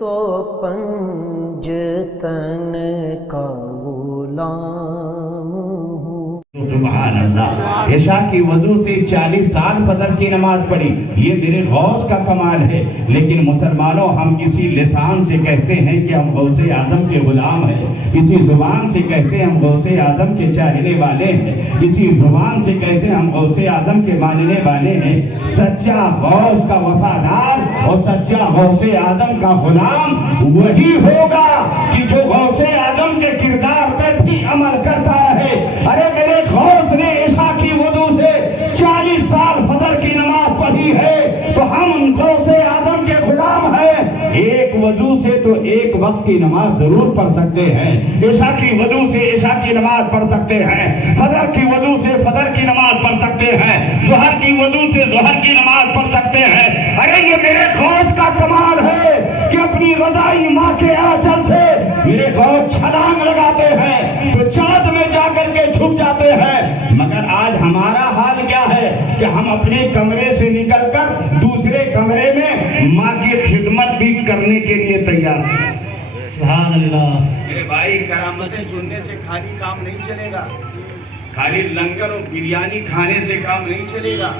تو پنجتن کا غلام ہوں۔ سبحان اللہ، عشاء کی وضو سے 40 سال فجر کی نماز پڑھی، یہ میرے غوث کا کمال ہے۔ لیکن مسلمانوں، ہم کسی لسان سے کہتے ہیں کہ ہم غوث اعظم کے غلام ہیں، کسی زبان سے کہتے ہیں ہم غوث اعظم کے چاہنے والے ہیں، کسی زبان سے کہتے ہیں ہم غوث اعظم کے ماننے والے ہیں۔ سچا غوث کا وفادار اور سچا غوث اعظم کا غلام وہی ہوگا کہ جو غوث اعظم کے کردار پر بھی عمل کرتا ہے۔ ارے میرے غوث نے عشاء کی وضو سے 40 سال فجر کی نماز پڑھی ہے، تو ہم غوث اعظم کے غلام ہیں۔ ایک وضو سے تو ایک وقت کی نماز ضرور پڑھ سکتے ہیں، عشاء کی وضو سے عشاء کی نماز پڑھ سکتے ہیں، فجر کی وضو سے فجر کی نماز پڑھ سکتے ہیں، ظہر کی وضو سے ظہر کی نماز پڑھ سکتے ہیں۔ ارے یہ میرے غوث کا کمال ہے کہ اپنی رضائی ماں کے آنچل سے میرے غوث چھلانگ لگاتے ہیں تو چاند میں جا کر کے چھپ جاتے ہیں۔ مگر آج ہمارا حال کیا ہے کہ ہم اپنے کمرے سے نکل کر دوسرے کمرے میں ماں کی خدمت بھی کرنے کے لیے تیار ہیں۔ سبحان اللہ۔ میرے بھائی، کرامتیں سننے سے خالی کام نہیں چلے گا، خالی لنگر اور بریانی کھانے سے کام نہیں چلے گا۔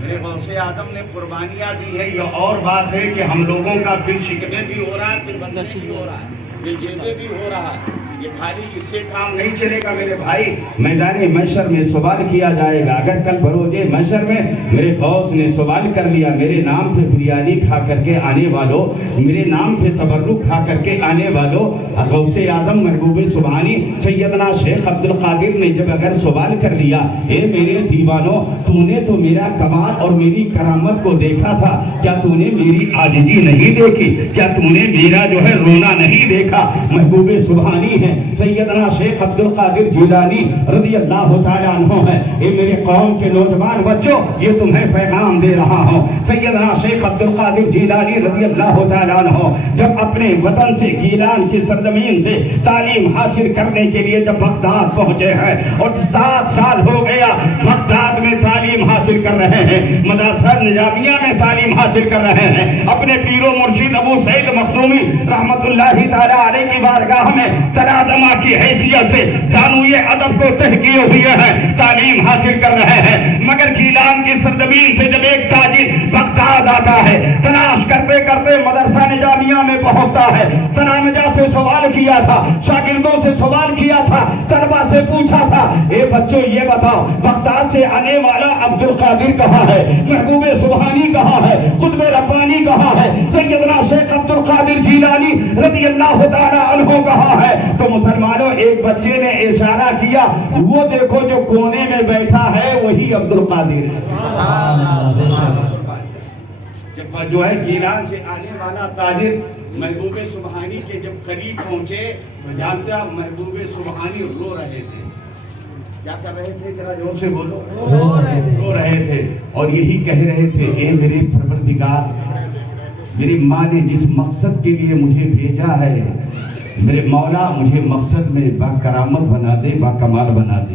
میرے غوث اعظم نے قربانیاں دی ہے۔ یہ اور بات ہے کہ ہم لوگوں کا پھر شکنے بھی ہو رہا ہے، پھر بدنچی بھی ہو رہا ہے، پھر جینے بھی ہو رہا ہے۔ یہ خالی اس سے کام نہیں چلے گا میرے بھائی۔ میدان محشر میں سوال کیا جائے گا۔ اگر کل بروز محشر میں میرے غوث نے سوال کر لیا، میرے نام پہ بریانی کھا کر کے آنے والوں، میرے نام پہ تبرک کھا کر کے آنے والوں، غوث اعظم محبوب سبحانی سیدنا شیخ عبد القادر نے جب اگر سوال کر لیا، اے میرے دیوانوں، تو نے تو میرا کمال اور میری کرامت کو دیکھا تھا، کیا تو نے میری عاجزی نہیں دیکھی؟ کیا تو نے میرا جو ہے رونا نہیں دیکھا؟ محبوب سبحانی ہے سیدنا شیخ عبد القادر جیلانی رضی اللہ تعالیٰ عنہ ہے۔ اے میرے قوم کے نوجوان بچوں، یہ تمہیں پیغام دے رہا ہوں۔ سیدنا شیخ عبد القادر جیلانی رضی اللہ تعالیٰ عنہ جب اپنے وطن سے گیلان کی سرزمین سے تعلیم حاصل کرنے کے لیے جب بغداد پہنچے ہیں اور 7 سال ہو گیا بغداد میں تعلیم حاصل کر رہے ہیں، مدرسہ نظامیہ میں تعلیم حاصل کر رہے ہیں، اپنے پیر و مرشد ابو سعید مخدومی رحمت اللہ تعالیٰ علیہ کی بارگاہ میں تلازمہ کی حیثیت سے ثانوی ادب کو تہ کیے ہوئے ہیں، تعلیم حاصل کر رہے ہیں۔ مگر گیلان کی سرزمین سے جب ایک تاجر بغداد آتا ہے، تلاش کرتے کرتے مدرسہ نظامیہ میں پہنچتا ہے، تلامذہ سے سوال کیا تھا، شاگردوں سے سوال کیا تھا، طلبہ سے پوچھا تھا، اے بچوں یہ بتاؤ بغداد سے آنے والا عبد القادر کہاں ہے؟ محبوب سبحانی کہاں ہے؟ قطب ربانی کہاں ہے؟ سیدنا شیخ عبد القادر جیلانی رضی اللہ تعالیٰ عنہ کہاں ہے؟ تو مسلمانوں، ایک بچے نے اشارہ کیا، وہ دیکھو جو کونے میں بیٹھا ہے وہی عبد القادر ہے۔ جب جو ہے گیلان سے آنے والا تاجر محبوب سبحانی کے جب قریب پہنچے تو جانتے آپ محبوب سبحانی رو رہے تھے۔ کیا کر رہے تھے؟ ذرا زور سے بولو۔ رو رہے تھے اور یہی کہہ رہے تھے، اے میرے پروردگار، میری ماں نے جس مقصد کے لیے مجھے بھیجا ہے، میرے مولا مجھے مقصد میں با کرامت بنا دے، با کمال بنا دے۔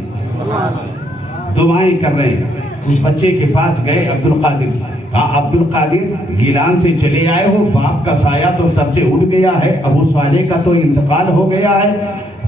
دعائیں کر رہے ہیں۔ اس بچے کے پاس گئے عبد القادر، کہا عبد القادر گیلان سے چلے آئے ہو، باپ کا سایہ تو سب سے اٹھ گیا ہے، ابو صالح کا تو انتقال ہو گیا ہے،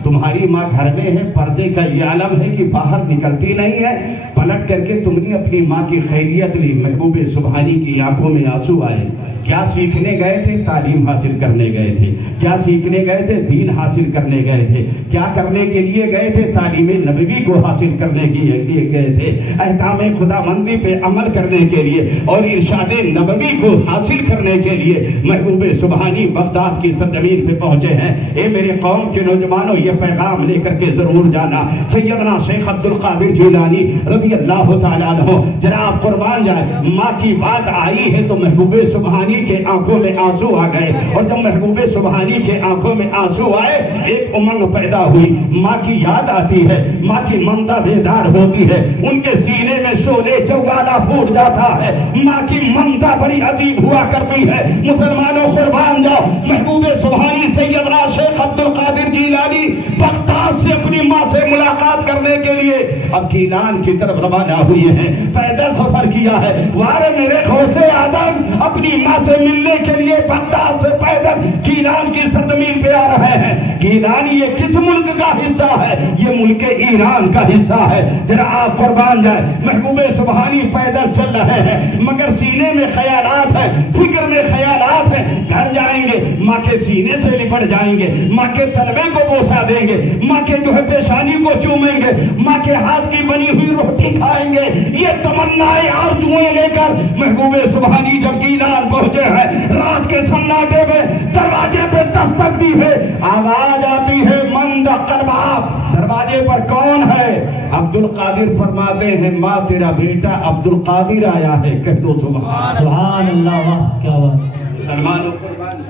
تمہاری ماں گھر میں ہے، پردے کا یہ عالم ہے کہ باہر نکلتی نہیں ہے، پلٹ کر کے تم نے اپنی ماں کی خیریت لی۔ محبوب سبحانی کی آنکھوں میں آنسو آئے۔ کیا سیکھنے گئے تھے؟ تعلیم حاصل کرنے گئے تھے۔ کیا سیکھنے گئے تھے؟ دین حاصل کرنے گئے تھے۔ کیا کرنے کے لیے گئے تھے؟ تعلیم نبوی کو حاصل کرنے کے لیے گئے تھے، احکام خداوندی پہ عمل کرنے کے لیے اور ارشاد نبوی کو حاصل کرنے کے لیے محبوب سبحانی بغداد کی سرزمین پہ پہنچے ہیں۔ اے میرے قوم کے نوجوانوں، یہ پیغام لے کر کے ضرور جانا۔ سیدنا شیخ عبد القادر جیلانی رضی اللہ تعالیٰ عنہ، جناب قربان جائے، ماں کی بات آئی ہے تو محبوب سبحانی کے آنکھوں میں آنسو آ گئے، اور جب محبوب سبحانی کے آنکھوں میں آنسو آئے ایک امنگ پیدا ہوئی، ماں کی یاد آتی ہے، ماں کی ممتا بیدار ہوتی ہے، ان کے سینے میں شعلے جوالا پھوٹ جاتا ہے، ماں کی ممتا بڑی عجیب ہوا کرتی ہے۔ مسلمانوں قربان جاؤ، محبوب سبحانی سیدنا شیخ عبد القادر جیلانی بغداد سے اپنی ماں سے ملاقات کرنے کے لیے اب گیلان کی طرف روانہ ہوئے ہیں، پیدل سفر کیا ہے۔ وارے میرے غوث اعظم اپنی ماں سے ملنے کے لیے بغداد سے پیدل کر گیلان کی سرزمین پہ آ رہے ہیں۔ گیلان یہ کس ملک کا حصہ ہے؟ یہ ملک ایران کا حصہ ہے۔ ذرا آپ قربان جائیں، محبوب سبحانی پیدل چل رہے ہیں مگر سینے میں خیالات ہیں، فکر میں خیالات ہیں۔ گھر جائیں گے ماں کے سینے سے لپٹ جائیں گے، ماں کے تلوے کو بوسا دیں گے، ماں کے جو ہے پیشانی کو چومیں گے، ماں کے ہاتھ کی بنی ہوئی روٹی کھائیں گے۔ یہ تمنائیں آرزوئیں لے کر محبوب سبحانی جب گیلان پہنچے ہیں، رات کے سناٹے میں دروازے پہ دستک دی ہے، آواز آتی ہے من دق الباب، دروازے پر کون ہے؟ عبد القادر فرماتے ہیں ماں تیرا بیٹا عبد القادر آیا ہے، کہہ دو سبحان اللہ، واہ کیا بات۔ مسلمانوں قربان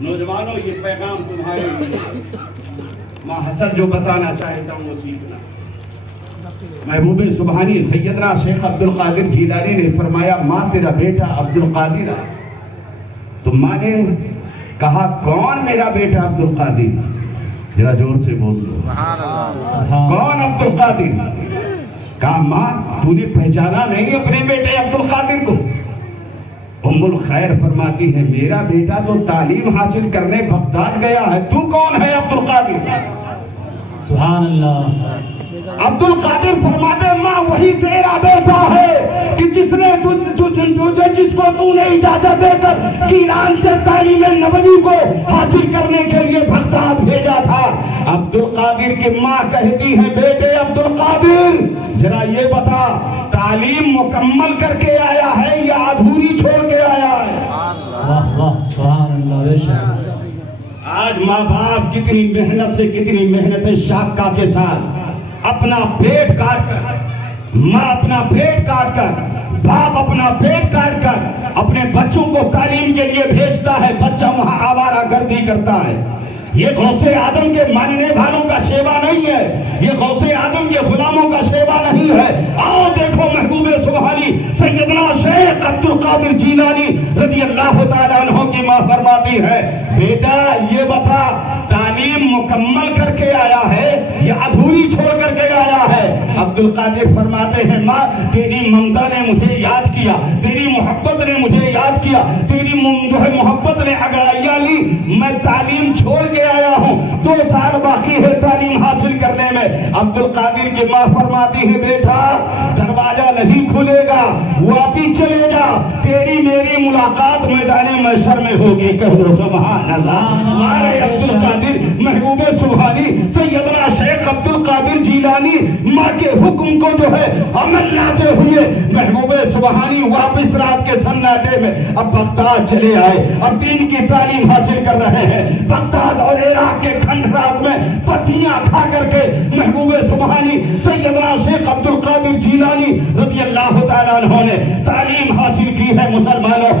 نوجوانوں یہ پیغام تمہارے لیے، ماں حسن جو بتانا چاہتا ہوں وہ سیکھنا۔ محبوب سبحانی سیدنا شیخ عبد القادر جیلانی نے فرمایا ماں تیرا بیٹا عبد القادر ہے۔ تو ماں نے کہا کون میرا بیٹا عبد القادر؟ ذرا زور سے بول دو کون عبد القادر؟ کہا ماں تو نے پہچانا نہیں اپنے بیٹے عبد القادر کو؟ ام الخیر فرماتی ہے میرا بیٹا تو تعلیم حاصل کرنے بغداد گیا ہے، تو کون ہے عبد القادر؟ سبحان اللہ۔ عبد القادر فرماتے ماں وہی تیرا بیٹا ہے کہ جس نے جس کو تو نے اجازت دے کر ایران سے تعلیم نبوی کو حاصل کرنے کے لیے بغداد بھیجا تھا۔ عبد القادر کی ماں کہتی ہے بیٹے عبد القادر ذرا یہ بتا تعلیم مکمل کر کے آیا ہے یا ادھوری چھوڑ کے آیا ہے؟ واہ واہ سبحان اللہ، بے شک۔ آج ماں باپ کتنی محنت سے کتنی محنت شاقہ کے ساتھ اپنا پیٹ کاٹ کر، ماں اپنا پیٹ کاٹ کر، باپ اپنا پیٹ کاٹ کر اپنے بچوں کو تعلیم کے لیے بھیجتا ہے، بچہ وہاں آوارہ گردی کرتا ہے۔ یہ غوث اعظم کے ماننے والوں کا سیوا نہیں ہے، یہ غوث اعظم کے غلاموں کا سیوا نہیں ہے۔ آؤ دیکھو محبوب سبحانی سیدنا شیخ عبد القادر جیلانی رضی اللہ تعالیٰ عنہ کی ماں فرماتی ہے بیٹا یہ بتا تعلیم مکمل کر کے آیا ہے یا ادھوری چھوڑ کر کے آیا ہے؟ عبد القادر فرماتے ہیں ماں تیری ممتا نے مجھے یاد کیا، تیری محبت نے مجھے یاد کیا، تیری محبت نے اگڑائیاں لی، میں تعلیم چھوڑ کے آیا ہوں، 2 سال باقی ہے تعلیم حاصل کرنے میں۔ عبد القادر کی ماں فرماتی ہے بیٹا دروازہ نہیں کھلے گا، واپس چلے جا، تیری میری ملاقات میدان محشر میں ہوگی، کہہ دو سبحان اللہ۔ ہمارے عبد القادر محبوب سبحانی سیدنا شیخ عبد القادر جیلانی ماں کے حکم کو جو ہے عمل لاتے ہوئے محبوب سبحانی واپس رات کے سناٹے میں اب بغداد چلے آئے، اب دین کی تعلیم حاصل کر رہے ہیں۔ بغداد اور عراق کے کھنڈرات میں پتیاں کھا کر کے محبوب سبحانی سیدنا شیخ عبد القادر جیلانی رضی اللہ تعالیٰ عنہ نے تعلیم حاصل کی ہے۔ مسلمانوں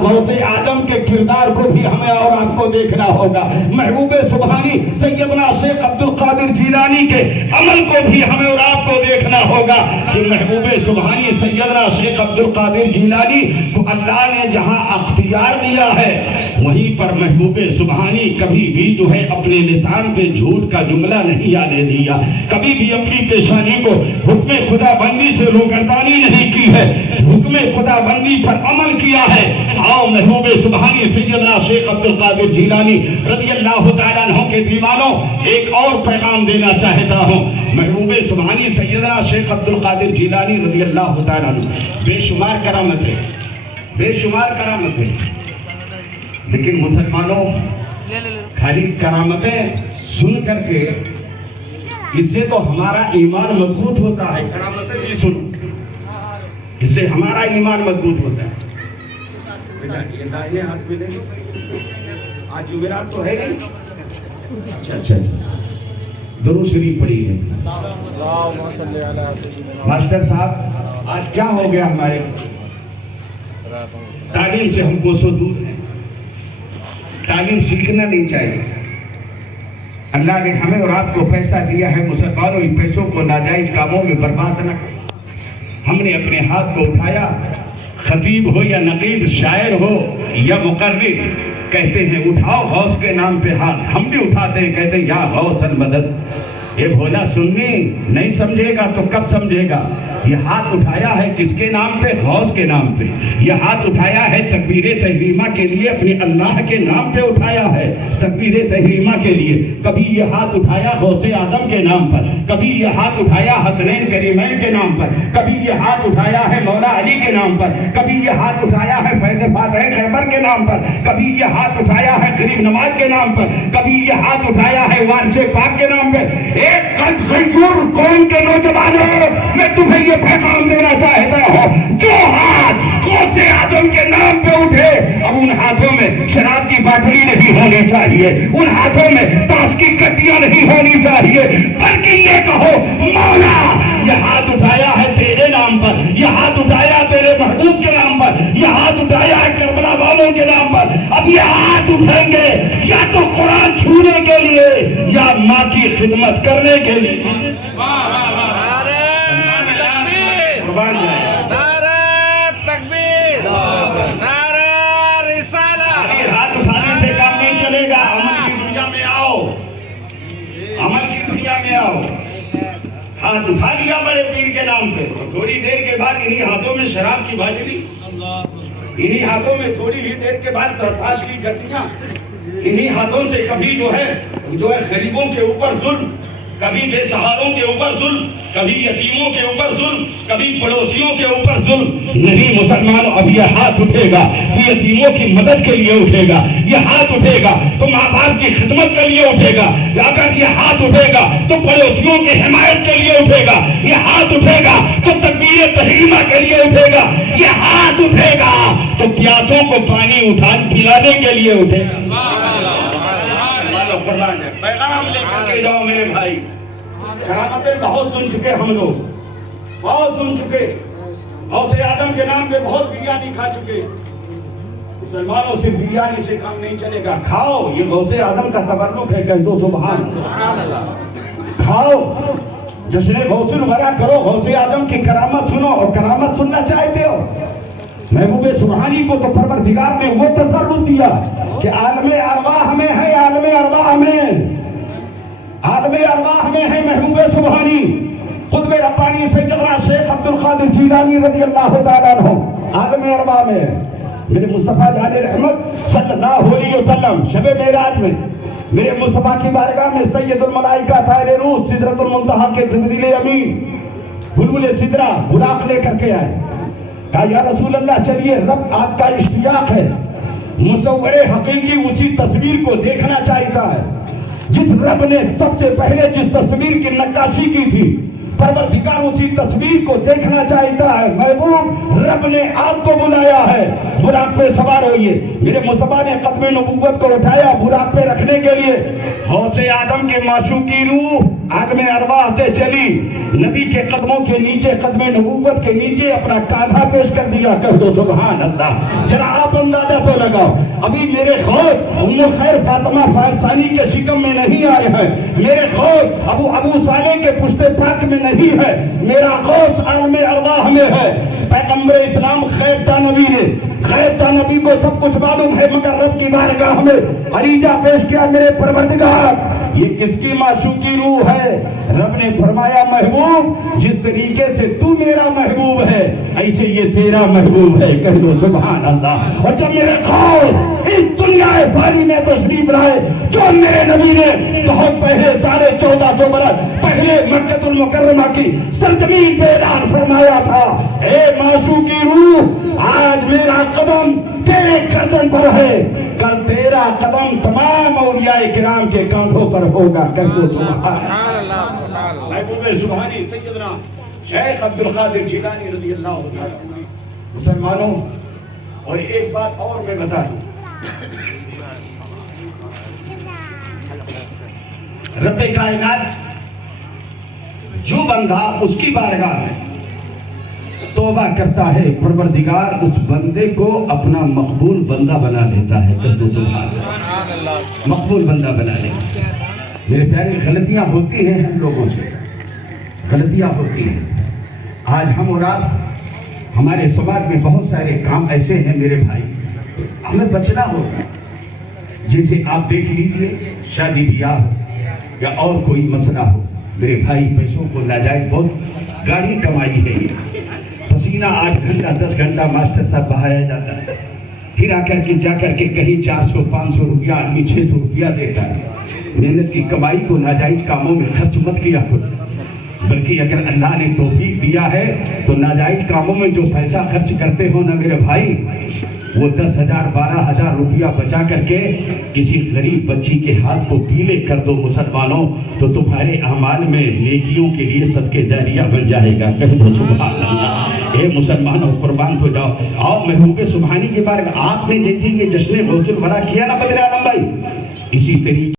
غوث اعظم کے کردار کو بھی ہمیں اور آپ کو دیکھنا ہوگا، محبوب سبحانی سیدنا شیخ عبد القادر جیلانی کے عمل کو بھی ہمیں اور آپ کو دیکھنا ہوگا کہ محبوب سبحانی سیدنا شیخ عبد القادر جیلانی کو اللہ نے جہاں اختیار دیا ہے وہیں پر محبوب سبحانی کبھی بھی جو ہے اپنے لسان پہ جھوٹ کا جملہ نہیں آنے دیا، کبھی بھی اپنی پیشانی کو حکم خدا بندی سے روگردانی نہیں کی ہے، حکم خدا بندی پر عمل کیا ہے۔ آؤ محبوب سبحانی سیدنا شیخ عبد القادر جیلانی رضی اللہ تعالیٰ عنہ کے دیوانوں ایک اور پیغام دینا چاہتا ہوں۔ محبوب سبحانی سیدنا شیخ عبد القادر جیلانی رضی اللہ تعالیٰ عنہ بے شمار کرامتیں، بے شمار کرامتیں، لیکن مسلمانوں خالی کرامتیں سن کر کے اس سے تو ہمارا ایمان مضبوط ہوتا ہے، کرامتیں بھی سنو اس سے ہمارا ایمان مضبوط ہوتا ہے۔ یہ دائیں ہاتھ میں دیں آج جمعرات تو ہے نہیں، اچھا درود شریف پڑھی ہے۔ ماسٹر صاحب آج کیا ہو گیا ہمارے تعلیم سے ہم کو سو دور ہیں، تعلیم سیکھنا نہیں چاہیے۔ اللہ نے ہمیں اور آپ کو پیسہ دیا ہے، مسلمانوں اس پیسوں کو ناجائز کاموں میں برباد نہ کریں۔ ہم نے اپنے ہاتھ کو اٹھایا، خطیب ہو یا نقیب، شاعر ہو یا مقرر، کہتے ہیں اٹھاؤ غوث کے نام پہ ہاتھ، ہم بھی اٹھاتے ہیں، کہتے ہیں یا غوث المدد، یہ بھولا سنی نہیں سمجھے گا تو کب سمجھے گا؟ یہ ہاتھ اٹھایا ہے کس کے نام پہ؟ غوث کے نام پہ. یہ ہاتھ اٹھایا ہے تکبیر تحریمہ کے لیے، اپنے اللہ کے نام پہ اٹھایا ہے تکبیر تحریمہ کے لیے. کبھی یہ ہاتھ اٹھایا غوث اعظم کے نام پر، کبھی یہ ہاتھ اٹھایا حسنین کریمین کے نام پر، کبھی یہ ہاتھ اٹھایا ہے مولا علی کے نام پر، کبھی یہ ہاتھ اٹھایا ہے فیض فاتح خیبر کے نام پر، کبھی یہ ہاتھ اٹھایا ہے غریب نواز کے نام پر، کبھی یہ ہاتھ اٹھایا ہے وارث پاک کے نام پہ. ایک قد غیور قوم کے نوجوانوں، میں تمہیں یہ پیغام دینا چاہتا ہوں، جو ہاتھ غوث اعظم کے نام پہ اٹھے، اب ان ہاتھوں میں شراب کی باٹلی نہیں ہونی چاہیے، ان ہاتھوں میں تاش کی کٹیاں نہیں ہونی چاہیے، بلکہ یہ کہو مولا یہ ہاتھ اٹھایا ہے تیرے نام پر، یہ ہاتھ اٹھایا تیرے محبوب کے نام پر، یہ ہاتھ اٹھایا ہے کربلا والوں کے نام پر. اب یہ ہاتھ اٹھیں گے یا تو قرآن چھونے کے لیے یا ماں کی خدمت کرنے کے لیے. ہاتھ اٹھانے سے کام نہیں چلے گا. عمل کی دنیا میں آؤ، عمل کی دنیا میں آؤ. ہاتھ اٹھا لیا بڑے پیر کے نام پہ، تھوڑی دیر کے بعد انہی ہاتھوں میں شراب کی باٹلی، انہی ہاتھوں میں تھوڑی ہی دیر کے بعد تاش کی گٹیاں، انہی ہاتھوں سے کبھی جو ہے غریبوں کے اوپر ظلم، کبھی بے سہاروں کے اوپر ظلم، کبھی یتیموں کے اوپر ظلم، کبھی پڑوسیوں کے اوپر ظلم. نہیں مسلمانوں، اب یہ ہاتھ اٹھے گا تو یتیموں کی مدد کے لیے اٹھے گا، یہ ہاتھ اٹھے گا تو ماں باپ کی خدمت کے لیے اٹھے گا، اگر یہ ہاتھ اٹھے گا تو پڑوسیوں کی حمایت کے لیے اٹھے گا، یہ ہاتھ اٹھے گا تو تکبیر تحریمہ کے لیے اٹھے گا، یہ ہاتھ اٹھے گا تو پیاسوں کو پانی اٹھا پلانے کے لیے اٹھے گا. پیغام لے کر کے جاؤ میرے بھائی. کرامتیں بہت سن چکے ہم لوگ، بہت سن چکے. غوث اعظم کے نام پہ بہت بریانی کھا چکے. مسلمانوں سے بریانی سے کام نہیں چلے گا. کھاؤ، یہ غوث اعظم کا تبرک ہے، کہہ دو سبحان اللہ. کھاؤ، جشن غوث الورا کرو، غوث اعظم کی کرامت سنو. اور کرامت سننا چاہتے ہو، محبوب سبحانی کو تو پروردگار نے وہ تصرف دیا کہ عالم ارواح میں ہے، عالم ارواح میں، عالم ارواح میں ہے محبوب سبحانی. قطب ربانی سیدنا شیخ عبد القادر جیلانی رضی اللہ تعالیٰ عنہ عالم ارواح میں. میرے مصطفیٰ جان رحمت صلی اللہ علیہ وسلم شب معراج میں میرے مصطفیٰ کی بارگاہ میں سید الملائکہ طاہر روح سدرۃ المنتہا کے جبریل امین بلبل سدرہ براق لے کر کے آئے. کہا یا رسول اللہ چلیے، رب آپ کا اشتیاق ہے، مصور حقیقی اسی تصویر کو دیکھنا چاہتا ہے جس رب نے سب سے پہلے جس تصویر کی نقاشی کی تھی. پروردگار اسی تصویر کو دیکھنا چاہتا ہے. محبوب رب نے آپ کو بلایا ہے، براق پہ سوار ہوئیے. میرے مصطفیٰ نے قدم نبوت کو اٹھایا براق پہ رکھنے کے لیے. غوث اعظم کے معشوقی روح عالم ارواح سے چلی، نبی کے قدموں کے نیچے، قدم نبوت کے نیچے اپنا کاندھا پیش کر دیا. کہہ دو سبحان اللہ. ذرا آپ اندازہ تو لگاؤ، ابھی میرے خود ام الخیر فاطمہ فارسانی کے شکم میں نہیں آئے ہیں، میرے خود ابو صالح کے پشت پاک میں نہیں ہے، میرا غوث عالم ارواح میں ہے. پیغمبر اسلام غیبدہ نبی نے، غیبدہ نبی کو سب کچھ معلوم ہے، مگر رب کی بارگاہ میں عریضہ پیش کیا، میرے پروردگار یہ کس کی معشوقی روح ہے؟ رب نے فرمایا محبوب جس طریقے سے تو میرا محبوب ہے ایسے یہ تیرا محبوب ہے. کہہ دو سبحان اللہ. اور جب میرے خود اس دنیا بھاری میں تشریف لائے، جو میرے نبی نے بہت پہلے 1450 برس پہلے مکہ المکرمہ کی سرزمین پہ اعلان فرمایا تھا، اے معشوقی روح آج میرا قدم تیرے گردن پر ہے، کل تیرا قدم تمام اولیاء کرام کے کاندھوں پر ہوگا. کہہ دو سبحان اللہ. محبوب سبحانی سیدنا شیخ عبد القادر جیلانی رضی اللہ تعالیٰ. مسلمانوں، اور ایک بات اور میں بتا دوں، رب کائنات جو بندہ اس کی بارگاہ میں توبہ کرتا ہے، پروردگار اس بندے کو اپنا مقبول بندہ بنا لیتا ہے. سبحان اللہ. مقبول بندہ بنا لیتا ہے. میرے پیارے، غلطیاں ہوتی ہیں ہم لوگوں سے، غلطیاں ہوتی ہیں. آج ہم اور آپ ہمارے سماج میں بہت سارے کام ایسے ہیں میرے بھائی، ہمیں بچنا ہوگا. جیسے آپ دیکھ لیجئے شادی بیاہ یا اور کوئی مسئلہ ہو، میرے بھائی پیسوں کو ناجائز بہت گاڑی کمائی ہے یہ، پسینہ 8 گھنٹہ 10 گھنٹہ ماسٹر صاحب بہایا جاتا ہے، پھر آ کر کے جا کر کے کہیں 400 500 روپیہ آدمی 600 روپیہ دیتا ہے۔ محنت کی کمائی کو ناجائز کاموں میں خرچ مت کیا کرو، بلکہ اگر اللہ نے توفیق دیا ہے تو ناجائز کاموں میں جو پیسہ خرچ کرتے ہو نا میرے بھائی، وہ 10,000 12,000 روپیہ بچا کر کے کسی غریب بچی کے ہاتھ کو پیلے کر دو مسلمانوں، تو تمہارے اعمال میں نیکیوں کے لیے صدقہ جاریہ بن جائے گا۔ کہہ دو سبحان اللہ۔ اے مسلمانوں قربان تو جاؤ، آؤ محبوب سبحانی کے بارے میں آپ نے جیسے یہ جشن غوث الورا کیا نا بدر عالم بھائی، اسی طریقے